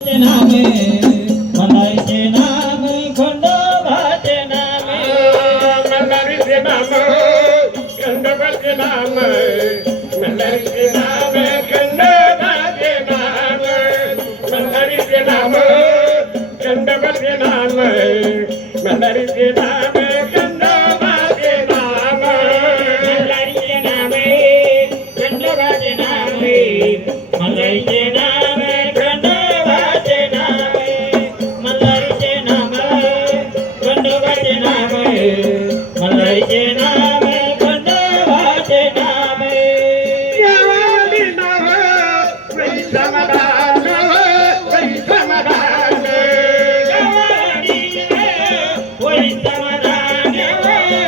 नामे मलाईचे नाम खंडोबाचे नाम मल्हारीचे नाम खंडोबाचे नाम मल्हारीचे नाम खंडोबाचे नाम मल्हारीचे नाम खंडोबाचे नाम मल्हारीचे नाम खंडोबाचे नाम मल्हारीचे नाम खंडोबाचे नाम मलाईचे नाम खंडोबाचे नाम मल्हारीचे नाम खंडोबाचे नाम मलाईचे नाम खंडोबाचे नाम यावाली नाव वै समाधान वै समाधान यावाली वै समाधान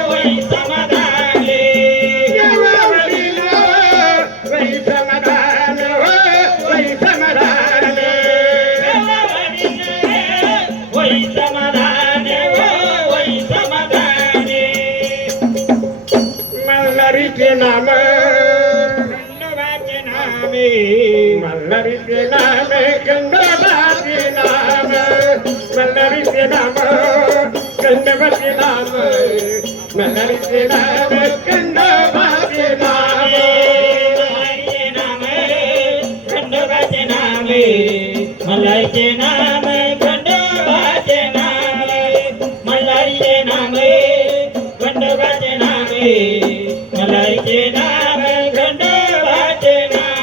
वै समाधान यावाली नाव वै समाधान वै समाधान वै समाधान वै समाधान मल्हारीचे नाम खंडोबाचे नाम मल्हारीचे नाम खंडोबाचे नाम मल्हारीचे नाम खंडोबाचे नाम मल्हारीचे नाम खंडोबाचे नाम मलाईचे नाम खंडोबाचे नाम मलाईचे नाम खंडोबाचे नाम मल्हारीचे नाम खंडोबाचे नाम मलाईचे नाम खंडोबाचे नाम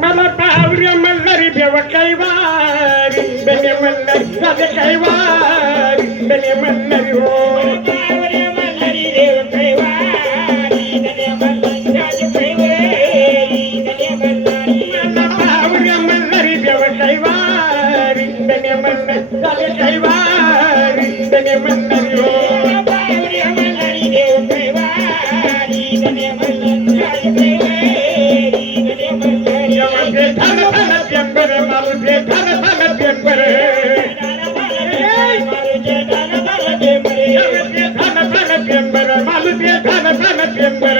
मला पावऱ्या मल्हारी देव कैवारी बने मल्हारी राजे कैवारी बने मल्हारी हो पावरे मल्हारी देव कैवारी धन्य मल्हारी राज कैवारी धन्य मल्हारी मला पावऱ्या मल्हारी देव कैवारी बने मल्हारी राजे कैवारी बने मल्हारी हो पावरे मल्हारी देव कैवारी धन्य मल्हारी राज कैवारी धन्य मल्हारी देवाचे धन धन पेंबर मारुते धन धन पेंबर मारुचे दान दान पेंबरे देवाचे धन धन पेंबर मारुते धन धन पेंबर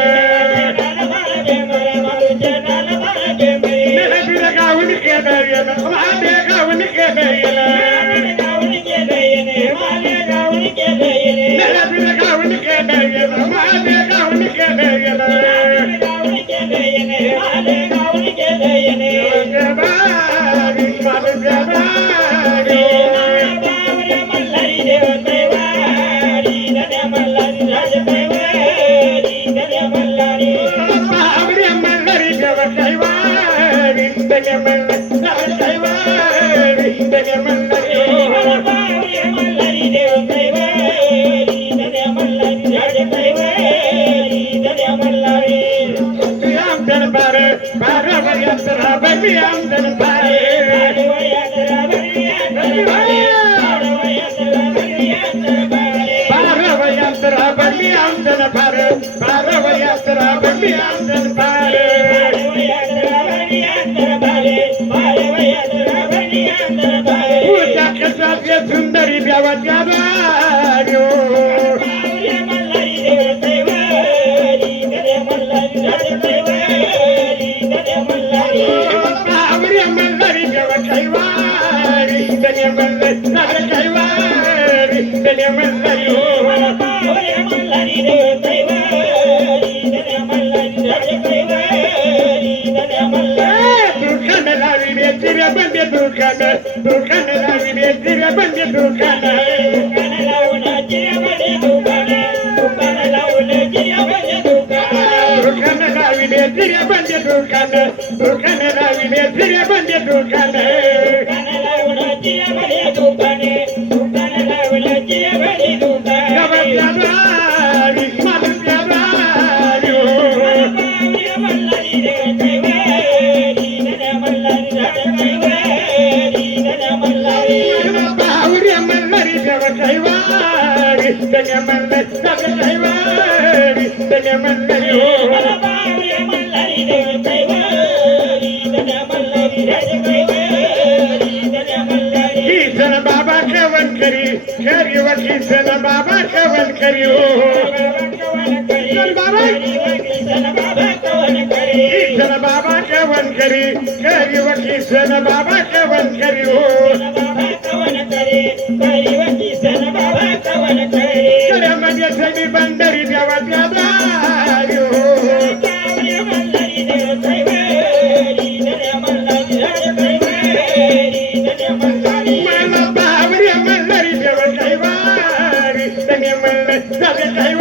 दान दान पेंबरे मारुचे दान दान पेंबरे मेरा बिर गाऊन केलं माझे गाऊन केलं गाऊन केलंय वाले गाऊन केलंय मेरा बिर गाऊन केलं माझे गाऊन केलं गाऊन केलंय वाले गाऊन केलंय देवारी मारुते बारी पावरे मल्हारी देव कैवारी धन्य मल्हारी राज कैवारी धन्य मल्हारी पावऱ्या मल्हारी देव कैवारी बने मल्हारी कैवारी बने मल्हारी पावरे मल्हारी देव कैवारी धन्य मल्हारी राज कैवारी धन्य मल्हारी आम दरबार बारा वयात्रा बली आम दरबार बारा वयात्रा बली आम दरबार बारा वयात्रा बली आम दरबार पूजा कशाचे सुंदरी देवाच्या बाऱ्यो पावऱ्या मल्हारी देव कैवारी धन्य मल्हारी राजा कैवारी धन्य मल्हारी हो दुकान लाविले चिऱ्या बंदे दुकान दुकान लाविले चिऱ्या बंदे दुकान दुकान लाविले चिऱ्या बंदे दुकान दुकान लाविले चिऱ्या बंदे दुकान गावाच्या बारी मालूच्या बारी पावऱ्या मल्हारी देव कैवारी धन्य मल्हारी राजा कैवारी धन्य मल्हारी हो किसन बाबा कवन करी खरी व किसन बाबा कवन करी हो किसन बाबा कवन करे किसन बाबा कवन करी गरीब किसन बाबा कवन करी हो बाबा कवन करे गरीब किसन बाबा कवन करे मध्ये सगळी बंदरी देवाच्या दारी हो बावरी मल्हारी देव कैवारी नऱ्या मल्हारी राज कैवारी नऱ्या मल्हारी मला बावरी मल्हारी देव कैवारी धन्य मल्हारी